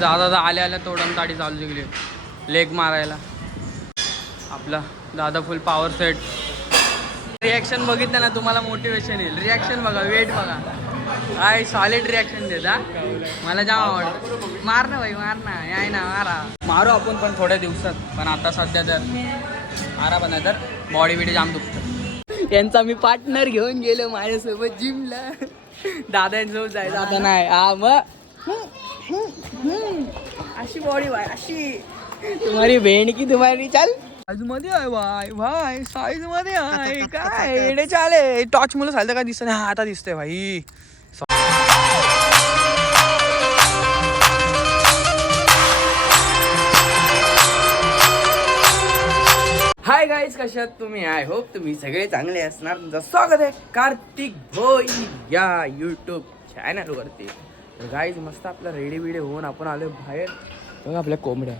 दादा आल्या आल्या तोडण ताडी चालू गेली लेग मारायला. आपला दादा फुल पॉवर सेट. रिॲक्शन बघितलं ना तुम्हाला मोटिवेशन येईल. रिॲक्शन बघा, वेट बघा, काय सॉलिड रिॲक्शन देता. मला जाम आवडतं. मार ना भाई, मार ना, याय ना, मारा. मारू आपण पण थोड्या दिवसात, पण आता सध्या तर आरा बना तर बॉडी बिडी जाम दुखतं. यांचा मी पार्टनर घेऊन गेलो माझ्यासोबत जिमला. दादांसोबत जायचं आता नाही. हा मग अशी बॉडी भाई, अशी तुम्हारी बहन की तुम्हारी. चल साईज मध्ये आहे भाई, भाई साईज मध्ये आहे. काय एडे चाले टॉर्च मुलं चालतं का दिसत नाही. आता दिसतंय भाई. हाय गाईज, कशा आहात तुम्ही? आय होप तुम्ही सगळे चांगले असणार. तुमचं स्वागत आहे कार्तिक भोई या यूट्यूब चॅनलवरती. तर गाईज मस्त आपला रेडी बिडी होऊन आपण आलो बाहेर. बघा आपल्या कोंबड्या.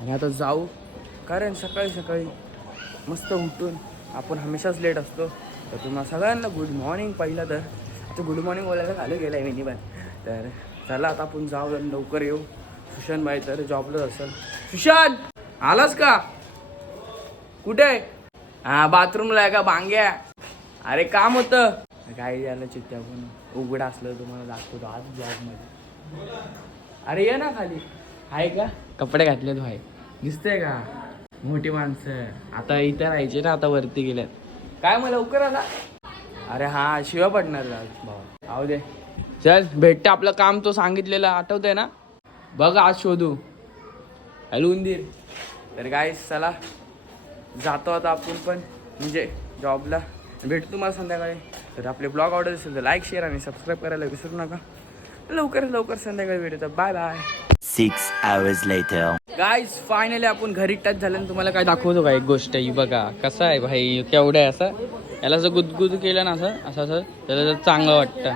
आणि आता जाऊ, कारण सकाळी सकाळी मस्त उठून आपण हमेशाच लेट असतो. तर तुम्हाला सगळ्यांना गुड मॉर्निंग. पहिला तर आता गुड मॉर्निंग बोलायला चालू केलं आहे मी पण. तर चला आता आपण जाऊ, लवकर येऊ. सुशांत भाई तर जॉबलाच असेल. सुशांत आलास का? कुठे आहे? हा बाथरूमला आहे का बांग्या? अरे काम होतं काय यायला चित्त्या पण उघडा असलं तुम्हाला दाखवतो आज ब्लॉगमध्ये. अरे ये ना खाली. आहे का? कपडे घातले तू आहे दिसतंय का? मोठी माणसं आता इथं राहायचे ना, आता वरती गेल्यात. काय मग लवकर आला? अरे हा शिवा पडणार भाऊ. आहो दे, चल भेटते. आपलं काम तो सांगितलेलं आठवतंय ना? बघ आज शोधू. हॅलो उंदीर. तर काय चला जातो आता आपण पण, म्हणजे जॉबला. भेटतो तुम्हाला संध्याकाळी. तर आपले ब्लॉग आवडत असेल तर लाईक, शेअर आणि सबस्क्राईब करायला विसरू नका. लवकर संध्याकाळी भेटूया. Bye bye. 6 hours later. Guys finally आपण घरी टच झालं. आणि तुम्हाला काय दाखवतो का एक गोष्ट. ही बघा कसं आहे भाई, केवढं आहे असं. याला असं गुदगुद केलं ना, असं असं त्याला जर चांगलं वाटतं.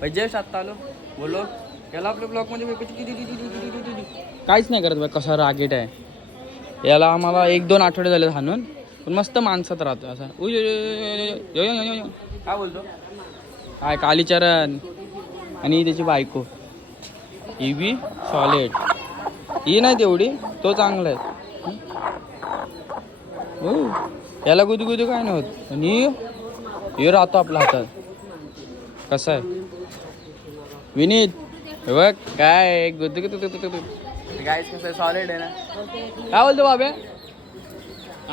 भाई जस्ट आत्ता आलो, बोलो याला आपल्या ब्लॉगमध्ये काहीच नाही करत बघ. कसा रागेट आहे. याला आम्हाला 1-2 आठवडे झाले हाणून, पण मस्त माणसात राहतो असं. काय बोलतो काय कालीचरण. आणि त्याची बायको ही बी सॉलिड. ही नाही तेवढी, तो चांगला आहे. याला गुदगुदू काय नाही होत. आणि हे राहतो आपल्या हातात. कसं आहे विनीत? हे बघ काय गुदगुद. गाईस कसं आहे, सॉलिड आहे ना. काय बोलतो बाबे?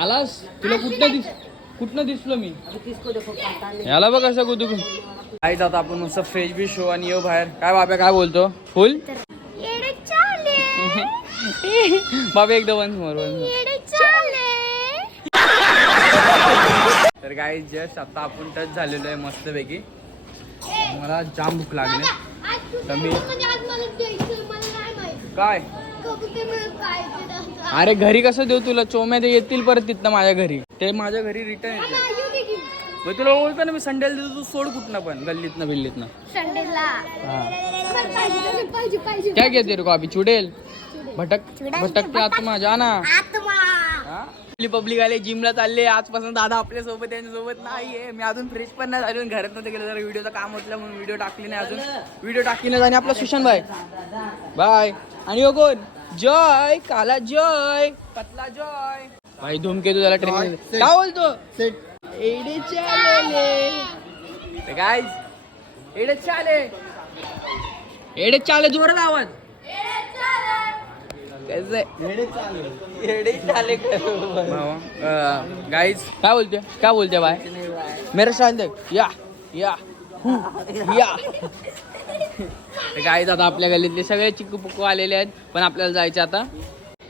आलास? तुला कुठनं दिसलो मी? याला बघ कसं गुदगुद. काय जाता आपण मस्त फ्रेश बी शो आणि येऊ बाहेर. काय बाबा काय बोलतो? फुल बाबा एकदा वन समोर. तर काय जस्ट आता आपण टच झालेलो आहे मस्तपैकी. मला जाम भूक लागली. तर मी काय अरे घरी कसं देऊ तुला? चोम्या ते येतील परत तिथनं माझ्या घरी. ते माझ्या घरी रिटर्न येते. मग तुला बोलतो ना मी संडेला देतो, तू सोड कुठनं पण गल्लीतनं बिल्लीतनं. क्या घेते रे को अभी? चुडेल भटकते आत्मा जाना. पब्लिक आले जिमला चालले आजपासून. दादा आपल्या सोबत त्यांच्यासोबत नाहीये. मी अजून फ्रेश पण नाही झालो, घरात नव्हतं गेलो. जरा व्हिडिओचं काम होतं म्हणून व्हिडिओ टाकली नाही अजून. व्हिडिओ टाकली नाही. आणि आपला सुशांत भाई बाय. आणि हो कोण? जय काला, जय पतला, जय भाई धूमकेतू. त्याला ट्रेनिंग काय बोलतो? एडे चाले गाईज, एडे चाले जोरात आवाज. गाईज काय बोलते बाय? मेरा शांत या गाईज. आता आपल्या गल्लीतले सगळे चिक्कू पुक्कू आलेले आहेत, पण आपल्याला जायचं आता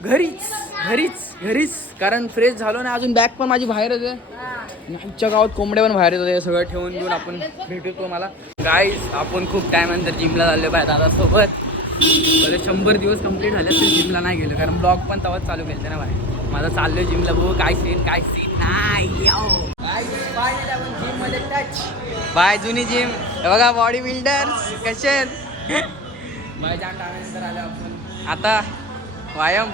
घरीच. कारण फ्रेश झालो ना. अजून बॅग पण माझी बाहेरच आहे. आमच्या गावात कोंबड्या पण बाहेर येतात. सगळं ठेवून घेऊन आपण भेटतो मला. गाईज आपण खूप टायमानंतर जिमला चाललो बाय दादासोबत. 100 दिवस कंप्लीट झाले तरी जिमला नाही गेलो, कारण ब्लॉग पण तेव्हाच चालू केलं ना बाय. माझा चाललोय जिमला. बघू काय सीन नाही. जिम मध्ये टच बाय. जुनी जिम बघा. बॉडी बिल्डर्स कसे आहेत बाय. जाम टाळ्यानंतर आलो आपण आता व्यायाम.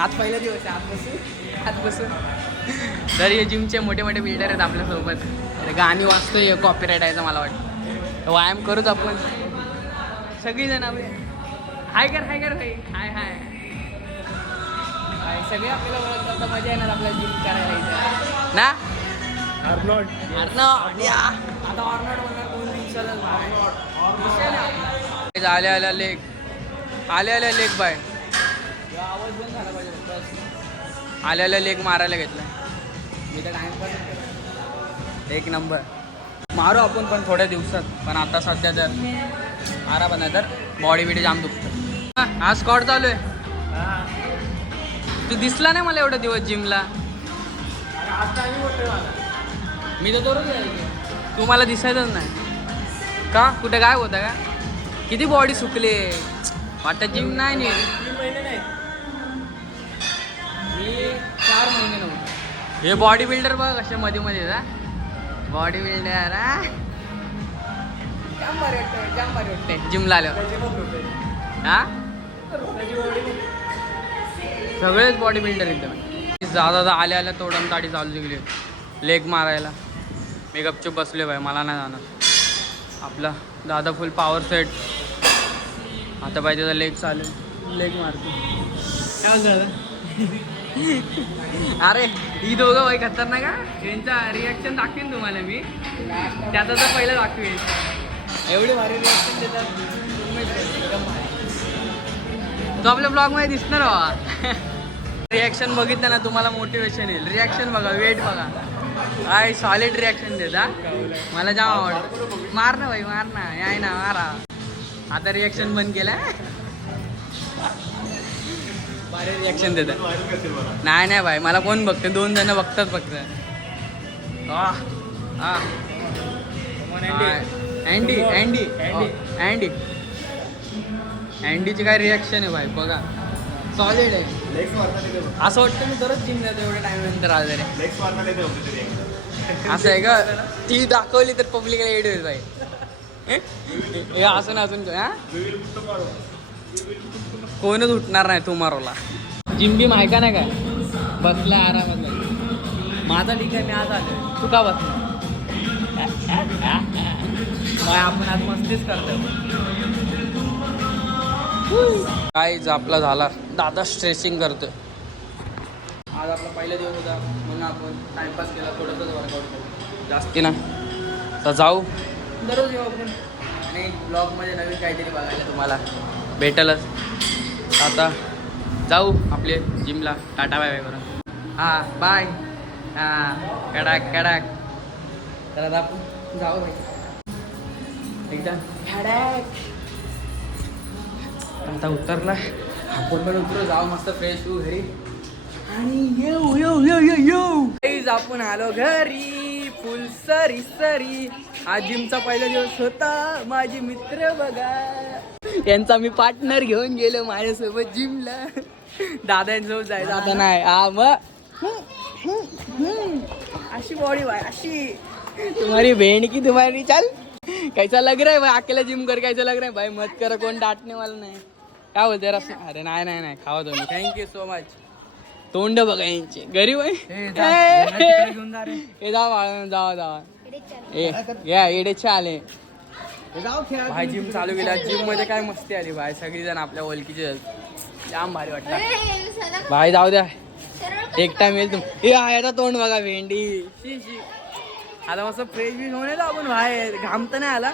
आज पहिला दिवस आहे. आज बसून तर हे जिमचे मोठे बिल्डर आहेत आपल्यासोबत. गाणी वाजतोय, कॉपीराईट आहे मला वाटतं. व्यायाम करूच आपण सगळीजण. हाय कर भाई हाय हाय. सगळे आपल्याला ओळखतात तर मजा येणार आपल्याला जिम करायला इथे ना. अर्नॉल्ड या आता ऑर्नॉल्ड म्हणणार 2 दिवसालाच आल्या लेग आल्या लेग बाय आवाज बंद झाला पाहिजे बस. आल्या लेग मारायला घेतला मी तर टाइमपास एक नंबर मारू आपण पण थोड्या दिवसात. पण आता सध्या तर आराम नाही तर बॉडी बिडी जाम दुखतं. आज स्कॉट चालू आहे. तू दिसला नाही मला एवढा दिवस जिमला. मी तर दररोज यायचो तू मला दिसायचंच नाही का. कुठे काय होता का. किती बॉडी सुकली वाटत जिम नाही नी. 3 महिने नाही मी 4 महिने नव्हते. हे बॉडी बिल्डर बघ कशा मध्ये मध्ये बॉडी बिल्डर जाम भारी वाटते जिमला आल्यावर. हा सगळेच बॉडी बिल्डर एकदम दादा आल्या तोडून ताडी चालू गेली लेग मारायला. मी गपचूप बसले भाई मला नाही जाणार. आपला दादा फुल पॉवर सेट आता पाहिजे तर लेग चालेल लेग मारतो. काय झालं अरे ही दोघं भाई खतरनाक का. यांचा रिॲक्शन दाखवेन तुम्हाला मी. त्याचा तर पहिलं दाखवेन. एवढे भारी रिॲक्शन देतात एकदम भारी. तो आपल्या ब्लॉगमध्ये दिसणार बाबा. रिॲक्शन बघितलं ना तुम्हाला मोटिवेशन येईल. रिॲक्शन बघा वेट बघा काय सॉलिड रिॲक्शन देता. मला जाम आवड. मार ना भाई मार ना याय ना मारा. आता रिॲक्शन बंद केला. भारी रिॲक्शन देतात. नाही भाई मला कोण बघते 2 जण बघतात फक्त. अँडी अँडी अँडी अँडीची काय रिॲक्शन आहे भाई बघा सॉलिड आहे. असं वाटतं मी दररोज जिम जातो एवढ्या टाइम नंतर आजारी. असं आहे का. ती दाखवली तर पब्लिकला एड होईल भाई. हे असून असून हा कोणच उठणार नाही तुम्हाला. जिम बिम आहे का नाही काय बसला आरामात. माझा ठीक आहे मी आज आलो. तू का बसला काय आपण आज मस्तीच करतो. काहीच आपला झाला दादा स्ट्रेचिंग करतोय. आज आपला पहिला दिवस होता म्हणून आपण टाइमपास केला थोडंसंच वर्कआउट करू जास्ती ना. तर जाऊ दररोज येऊ आपण आणि ब्लॉगमध्ये नवीन काहीतरी बघायला तुम्हाला भेटेलच. आता जाऊ आपले जिमला. टाटा बाय बाय करून. हां बाय. हां कडाक कडाक. तर आता आपण जाऊ भाई एकदम कडाक. आता उतरला आपण पण उतरू जाऊ मस्त फ्रेश होऊ घरी आणि येऊ येऊ येऊ येऊ येऊ. आपण आलो घरी फुल सरी सरी. आज जिमचा पहिला दिवस होता. माझे मित्र बघा यांचा मी पार्टनर घेऊन गेलो माझ्यासोबत जिमला. दादांसोबत जायचं आता नाही. हा मग अशी बॉडी भाई अशी तुम्हारी बहन की तुम्हारी. चल कैसा लग रहा है भाई अकेला जिम कर कैसा लग रहा है भाई. मत करा कोण डांटने वाला नाही. काय बोलते रस. अरे नाही नाही नाही खावा तुम्ही. Thank you so much. तोंड बघा यांचे गरीब आहे. हे जावा जावा जावा या येडेचे आले भाई. जिम चालू केला. जिम मध्ये काय मस्ती आली भाई. सगळी जण आपल्या ओळखीचे जाम भारी वाटला भाई. जाऊ द्या एक टाइम येईल तुम. याचा तोंड बघा भेंडी शी शी. आता मस्त फ्रेश बी होऊन येतो आपण बाहेर. घाम तर नाही आला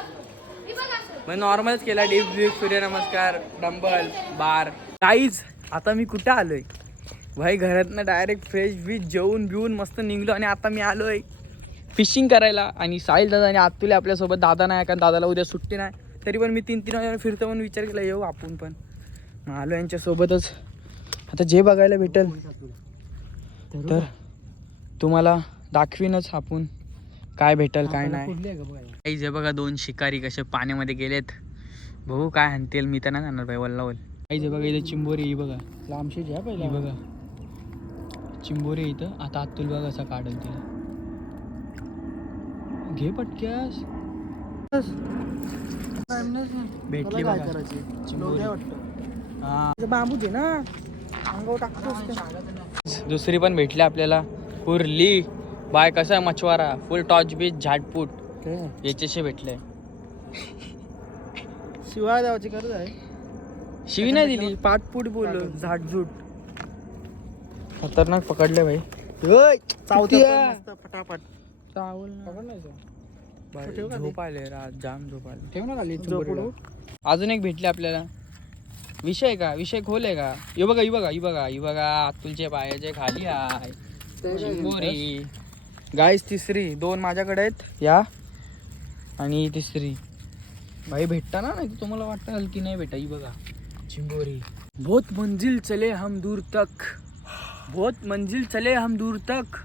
मग नॉर्मलच केला. डीप ब्रीथ सूर्यनमस्कार डंबल बार. काहीच आता मी कुठं आलोय भाई घरातनं डायरेक्ट फ्रेश बीच जेवून बिवून मस्त निघलो. आणि आता मी आलोय फिशिंग करायला. आणि साहिल दादा आणि आतुले आपल्यासोबत. दादा नाही कारण दादाला उद्या सुट्टी नाही. तरी पण मी 3-3 वाजता फिरतो म्हणून विचार केला येऊ आपण पण. मग आलो यांच्यासोबतच. आता जे बघायला भेटेल तर तुम्हाला दाखवीनच आपण काय भेटेल काय नाही. काही जे बघा 2 शिकारी कसे पाण्यामध्ये गेलेत. भाऊ काय हाणतील मी तर नाही जाणार भाई वल्लावल. काही जे बघा इथे चिंबोरी ही बघा लांबशी घ्या पहिली बघा चिंबोरी इथं. आता आतुल बघा असा काढल तिला. घे पटक्यास भेटली बघा चिंबोरी. बांबूच आहे ना अंगावर टाकतो. दुसरी पण भेटली आपल्याला कुर्ली बाय. कसा आहे मछवारा फुल टॉच बीच झाटपूट याच्याशी भेटलंय. शिवाय द्यावाची गरज आहे. शिवी नाही दिली, पाठपूट बोललो, झाटझूट. खतरनाक पकडले भाई. फटाफट चावल ना. झोप आले रात, जाम झोप आले. ठेव ना खाली अजून एक भेटले आपल्याला. विषय का विषय खोल आहे का? यो बघा ही बघा ही बघा ही बघा अतुलच्या पायाचे खाली आहे चिंबोरी. गाईस तिसरी, 2 माझ्याकडे आहेत या आणि ही तिसरी. भाई भेटता ना, नाही तुम्हाला वाटतं की नाही भेटा. ही बघा चिंबोरी. बहुत मंजिल चले हम दूर तक, बहुत मंजिल चले हम दूर तक.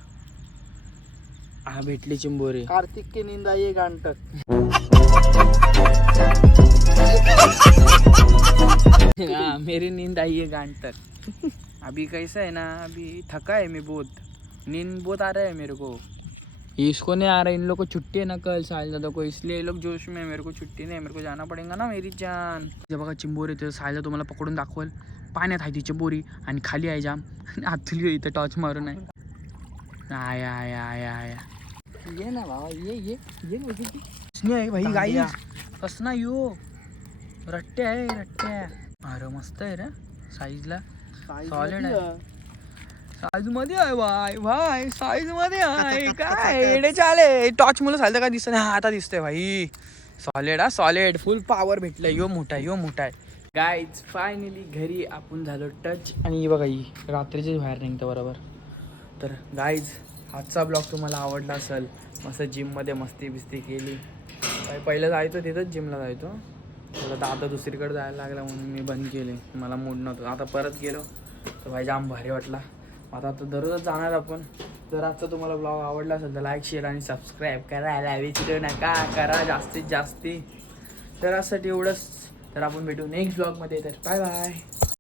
हा भेटली चिंबोरी. कार्तिक की नींद आई है गांटक. हाँ, मेरी नींद आई है गांड तक. अभी कैसा है ना, अभी थका है मैं बहुत, नींद बहुत आ रहा है मेरे को. इसको नहीं आ रहा, इन लोग को छुट्टी है ना कल साहिल दादा को, इसलिए ये लोग जोश में. मेरे को छुट्टी नहीं, मेरे को जाना पड़ेगा ना मेरी जान. हे बघा चिंबोरी, ते साहिल दादा तुम्हाला पकडून दाखवल. पाण्यात आहे ती चिंबोरी आणि खाली आहे जाम. आतुल इथं टॉर्च मारून आहे. आया आया आया आया. ये ना बाबा, ये कसनी आहे भाई गाईस, कसना यो रट्ट्या आहे रट्ट्या. अरे मस्त आहे रे साईजला, सॉलिड आहे. साईज मध्ये आहे भाई, भाई साईज मध्ये आहे. काय एडे चाले टॉर्च मुलं चालतं का दिसत नाही. आता दिसतंय भाई. सॉलिड हा सॉलिड, फुल पॉवर भेटलाय. यो मोठा आहे, यो मोठा आहे. गाईज फायनली घरी आपण झालो टच. आणि ही बघा ही रात्रीचीच बाहेर निघतं बरोबर. तर गाईज आजचा ब्लॉग तुम्हाला आवडला असेल. मस्त जिममध्ये मस्ती बिस्ती केली. पहिलं जायचो तिथंच जिमला जायचो. तर आता दुसरीकडे जायला लागला म्हणून मी बंद केले. मला मूड नव्हतं. आता परत गेलो तर भाई जाम भारी वाटला. आता दररोजच जाणार आपण. जर आजचा तुम्हाला ब्लॉग आवडला असेल तर लाईक शेअर आणि सबस्क्राईब करायला विसरू नका. करा जास्तीत जास्ती. तर यासाठी एवढंच. तर आपण भेटू नेक्स्ट ब्लॉगमध्ये. तर बाय बाय.